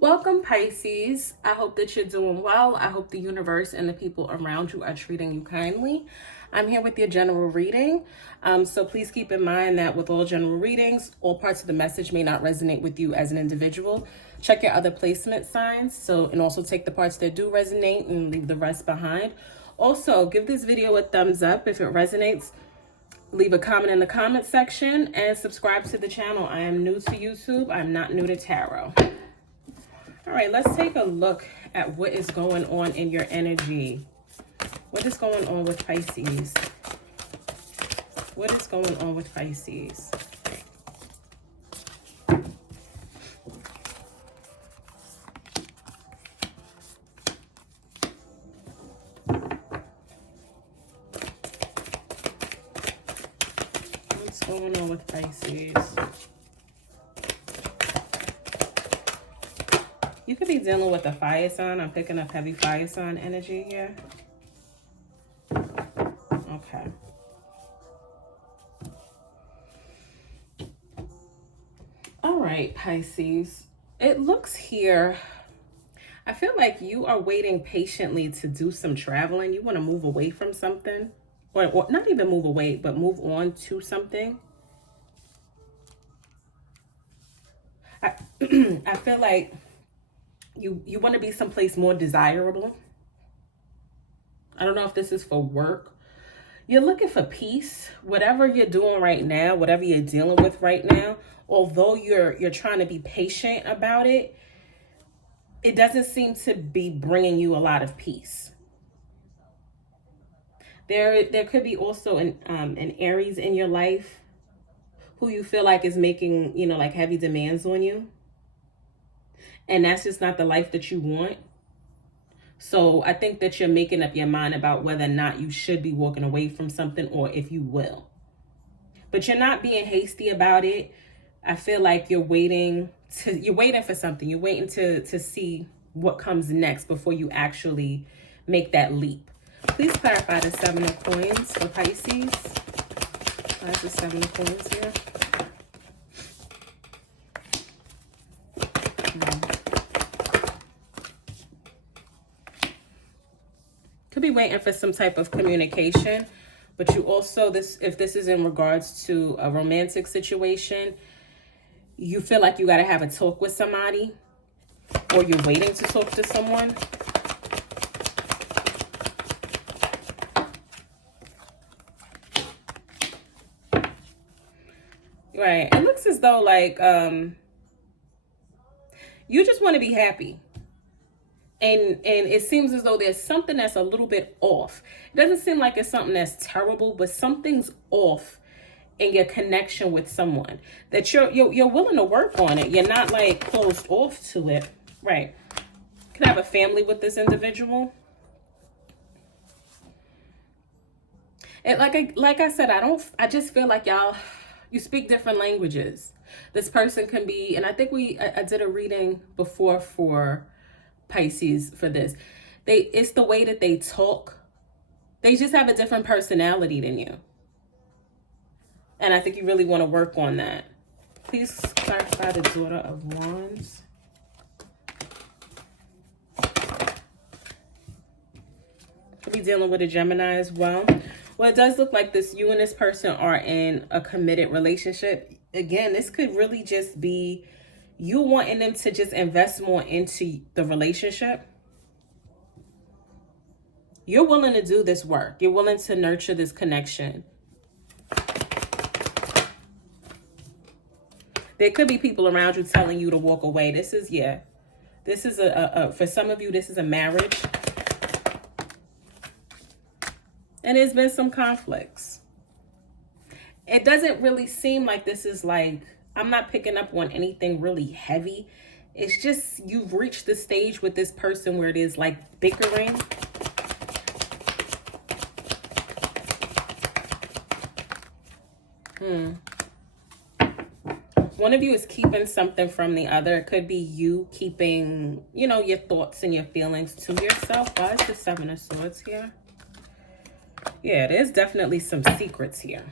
Welcome, Pisces. I hope that you're doing well. I hope the universe and the people around you are treating you kindly. I'm here with your general reading. So please keep in mind that with all general readings, all parts of the message may not resonate with you as an individual. Check your other placement signs. And also take the parts that do resonate and leave the rest behind. Also, give this video a thumbs up if it resonates. Leave a comment in the comment section and subscribe to the channel. I am new to YouTube. I'm not new to tarot. All right, let's take a look at what is going on in your energy. What is going on with Pisces? What is going on with Pisces? What's going on with Pisces? You could be dealing with a fire sign. I'm picking up heavy fire sign energy here. Okay. All right, Pisces. It looks here, I feel like you are waiting patiently to do some traveling. You want to move away from something. Or not even move away, but move on to something. I feel like you want to be someplace more desirable. I don't know if this is for work. You're looking for peace. Whatever you're doing right now, whatever you're dealing with right now, although you're trying to be patient about it, it doesn't seem to be bringing you a lot of peace. There could be also an Aries in your life who you feel like is making, like heavy demands on you. And that's just not the life that you want. So I think that you're making up your mind about whether or not you should be walking away from something or if you will. But you're not being hasty about it. I feel like you're waiting for something. You're waiting to see what comes next before you actually make that leap. Please clarify the 7 of coins for Pisces. Why is the 7 of coins here? Could be waiting for some type of communication, but you also, if this is in regards to a romantic situation, you feel like you got to have a talk with somebody, or you're waiting to talk to someone. Right. It looks as though like you just want to be happy. And it seems as though there's something that's a little bit off. It doesn't seem like it's something that's terrible, but something's off in your connection with someone that you're willing to work on it. You're not like closed off to it. Right. You can have a family with this individual. And like I said, I just feel like you speak different languages. This person can be, and I think I did a reading before for Pisces for this. It's the way that they talk. They just have a different personality than you. And I think you really want to work on that. Please clarify the Daughter of Wands. Could be dealing with a Gemini as well. Well, it does look like you and this person are in a committed relationship. Again, this could really just be you wanting them to just invest more into the relationship. You're willing to do this work. You're willing to nurture this connection. There could be people around you telling you to walk away. This is for some of you, this is a marriage. And there's been some conflicts. It doesn't really seem like this is like, I'm not picking up on anything really heavy. It's just you've reached the stage with this person where it is like bickering. One of you is keeping something from the other. It could be you keeping, your thoughts and your feelings to yourself. Why is the 7 of Swords here? Yeah, there's definitely some secrets here.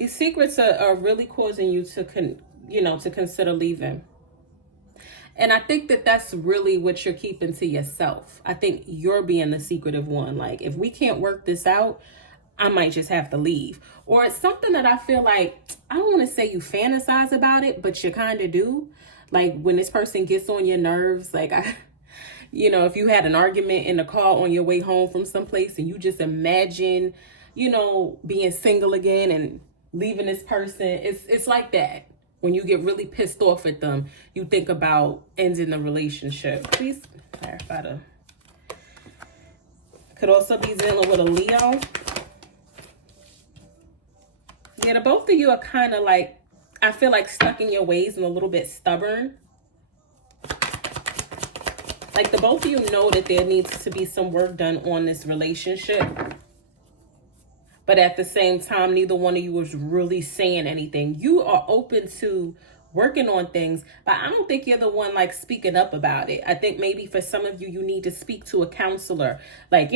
These secrets are really causing you to to consider leaving. And I think that that's really what you're keeping to yourself. I think you're being the secretive one. Like, if we can't work this out, I might just have to leave. Or it's something that I feel like, I don't want to say you fantasize about it, but you kind of do. Like, when this person gets on your nerves, like, if you had an argument in the car on your way home from someplace and you just imagine, being single again and leaving this person, it's like that. When you get really pissed off at them, you think about ending the relationship. Please clarify the... Could also be dealing with a Leo. Yeah, the both of you are kind of like, I feel like stuck in your ways and a little bit stubborn. Like, the both of you know that there needs to be some work done on this relationship. But at the same time, neither one of you is really saying anything. You are open to working on things, but I don't think you're the one like speaking up about it. I think maybe for some of you, you need to speak to a counselor, like,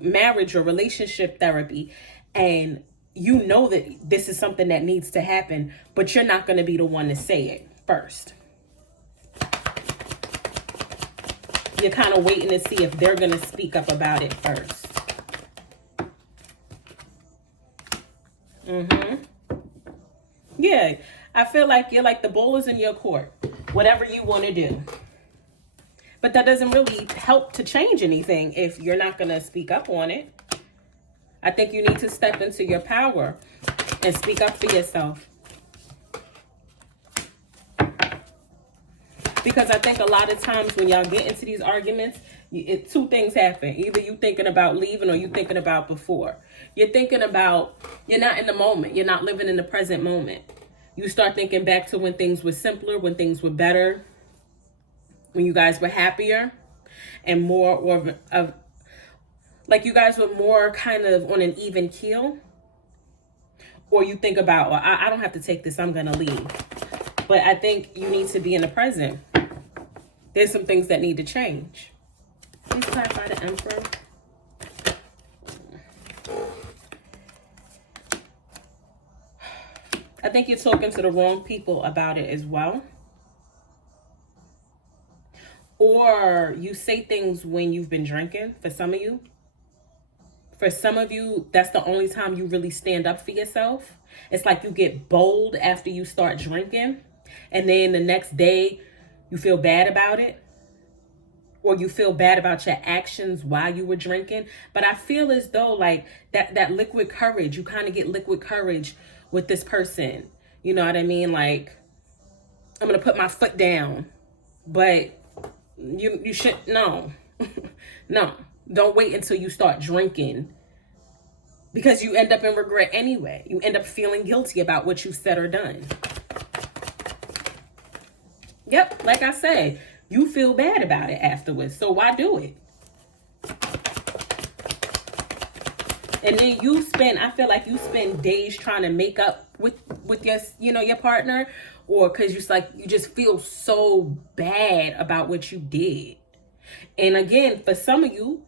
marriage or relationship therapy. And you know that this is something that needs to happen, but you're not going to be the one to say it first. You're kind of waiting to see if they're going to speak up about it first. Yeah, I feel like you're like the ball is in your court, whatever you want to do. But that doesn't really help to change anything if you're not going to speak up on it. I think you need to step into your power and speak up for yourself. Because I think a lot of times when y'all get into these arguments, two things happen. Either you thinking about leaving or you thinking about before. You're thinking about, you're not in the moment. You're not living in the present moment. You start thinking back to when things were simpler, when things were better, when you guys were happier and more of like you guys were more kind of on an even keel. Or you think about, well, I don't have to take this, I'm going to leave. But I think you need to be in the present. There's some things that need to change. Please clarify the Emperor. I think you're talking to the wrong people about it as well. Or you say things when you've been drinking, for some of you. For some of you, that's the only time you really stand up for yourself. It's like you get bold after you start drinking. And then the next day, you feel bad about it. Or you feel bad about your actions while you were drinking. But I feel as though like that liquid courage, you kind of get liquid courage with this person. You know what I mean? Like, I'm going to put my foot down. But you should, no. No. Don't wait until you start drinking. Because you end up in regret anyway. You end up feeling guilty about what you said or done. Yep, like I said, you feel bad about it afterwards. So why do it? And then I feel like you spend days trying to make up with your, your partner, or because you just feel so bad about what you did. And again, for some of you,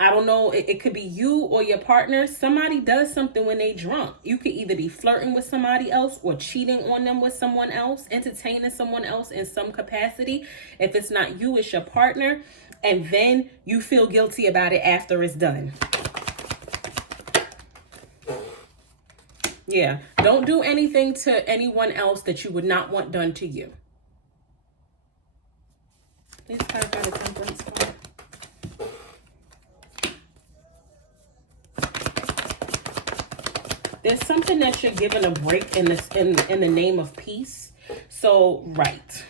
I don't know, it could be you or your partner. Somebody does something when they drunk. You could either be flirting with somebody else or cheating on them with someone else, entertaining someone else in some capacity. If it's not you, it's your partner. And then you feel guilty about it after it's done. Yeah, don't do anything to anyone else that you would not want done to you. Please clarify the Temperance card. There's something that you're giving a break in the name of peace. So, right.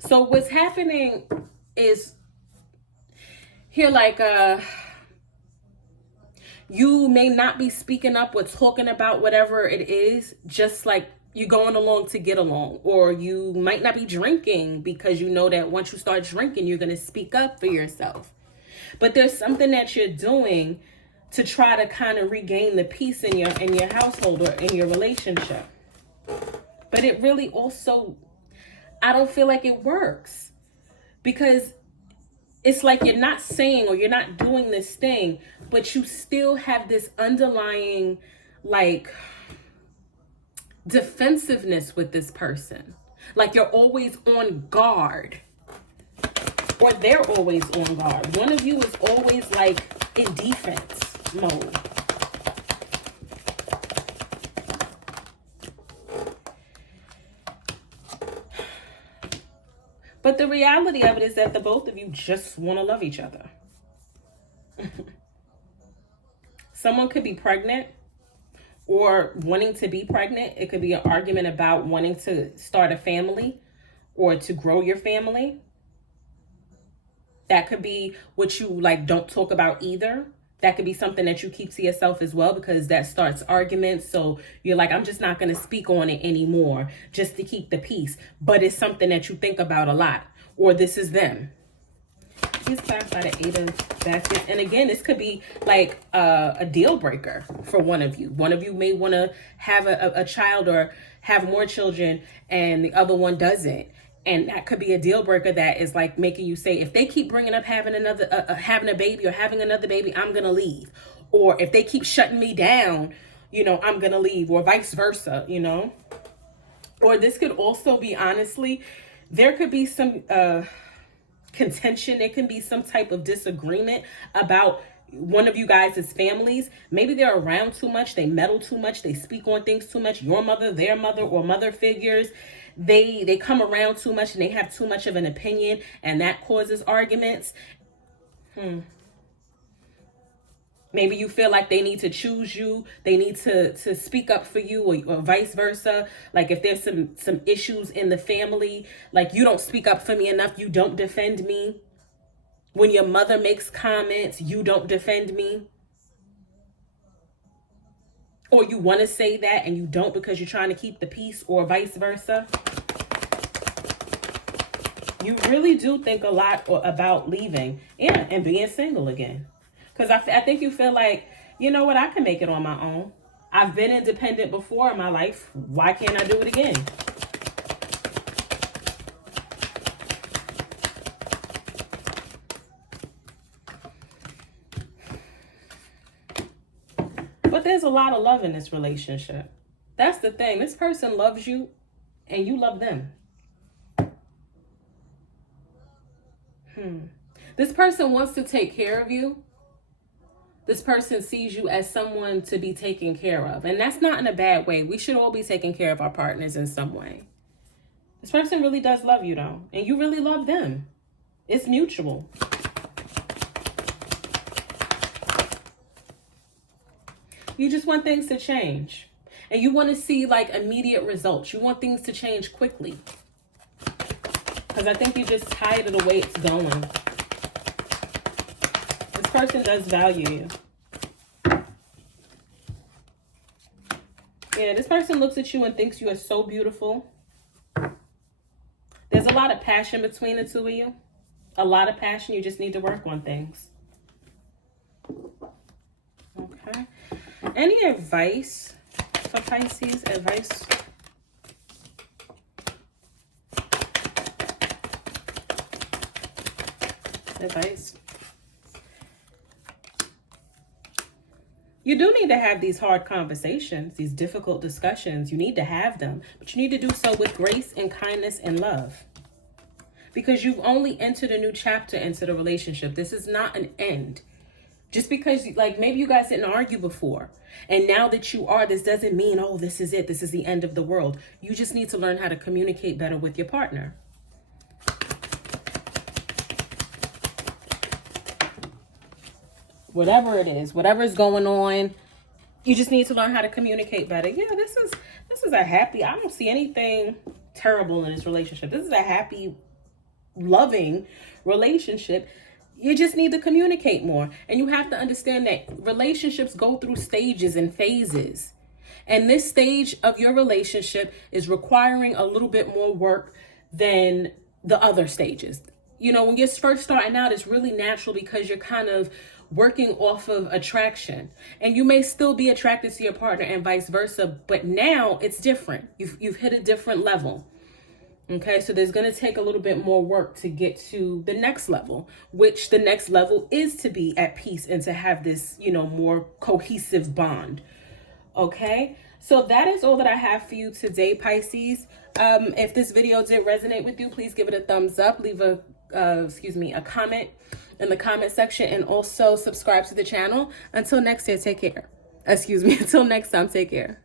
So what's happening is here, like, you may not be speaking up or talking about whatever it is, just like you're going along to get along. Or you might not be drinking because you know that once you start drinking, you're going to speak up for yourself. But there's something that you're doing to try to kind of regain the peace in your household or in your relationship. But it really also, I don't feel like it works, because it's like you're not saying or you're not doing this thing, but you still have this underlying, like, defensiveness with this person. Like you're always on guard. Or they're always on guard. One of you is always like in defense mode. But the reality of it is that the both of you just want to love each other. Someone could be pregnant or wanting to be pregnant. It could be an argument about wanting to start a family or to grow your family. That could be what you like don't talk about either. That could be something that you keep to yourself as well, because that starts arguments. So you're like, I'm just not going to speak on it anymore just to keep the peace. But it's something that you think about a lot. Or this is them. He's clapped by the 8 of baskets. And again, this could be like a deal breaker for one of you. One of you may want to have a child or have more children and the other one doesn't. And that could be a deal breaker that is like making you say, if they keep bringing up having having a baby or having another baby, I'm going to leave. Or if they keep shutting me down, you know, I'm going to leave, or vice versa, you know. Or this could also be, honestly, there could be some contention. It can be some type of disagreement about one of you guys' families. Maybe they're around too much. They meddle too much. They speak on things too much. Your mother, their mother, or mother figures. They come around too much and they have too much of an opinion, and that causes arguments. Maybe you feel like they need to choose you. They need to speak up for you, or vice versa. Like if there's some issues in the family, like you don't speak up for me enough. You don't defend me. When your mother makes comments, you don't defend me. Or you want to say that and you don't because you're trying to keep the peace, or vice versa. You really do think a lot about leaving, and being single again. Because I think you feel like, you know what, I can make it on my own. I've been independent before in my life. Why can't I do it again? But there's a lot of love in this relationship. That's the thing. This person loves you and you love them. This person wants to take care of you. This person sees you as someone to be taken care of. And that's not in a bad way. We should all be taking care of our partners in some way. This person really does love you, though. And you really love them. It's mutual. You just want things to change. And you want to see like immediate results. You want things to change quickly. Because I think you're just tired of the way it's going. This person does value you. Yeah, this person looks at you and thinks you are so beautiful. There's a lot of passion between the two of you. A lot of passion. You just need to work on things. Okay. Any advice for Pisces? Advice? Advice. You do need to have these hard conversations, these difficult discussions. You need to have them, but you need to do so with grace and kindness and love. Because you've only entered a new chapter into the relationship. This is not an end. Just because, like, maybe you guys didn't argue before. And now that you are, this doesn't mean, oh, this is it. This is the end of the world. You just need to learn how to communicate better with your partner. Whatever it is, whatever is going on, you just need to learn how to communicate better. Yeah, this is a happy, I don't see anything terrible in this relationship. This is a happy, loving relationship. You just need to communicate more. And you have to understand that relationships go through stages and phases. And this stage of your relationship is requiring a little bit more work than the other stages. You know, when you're first starting out, it's really natural because you're kind of working off of attraction. And you may still be attracted to your partner and vice versa, but now it's different. You've hit a different level. Okay, so there's going to take a little bit more work to get to the next level, which the next level is to be at peace and to have this, you know, more cohesive bond. Okay, So that is all that I have for you today, Pisces. If this video did resonate with you, please give it a thumbs up. Leave a comment in the comment section, and also subscribe to the channel. Until next year, take care. Until next time, take care.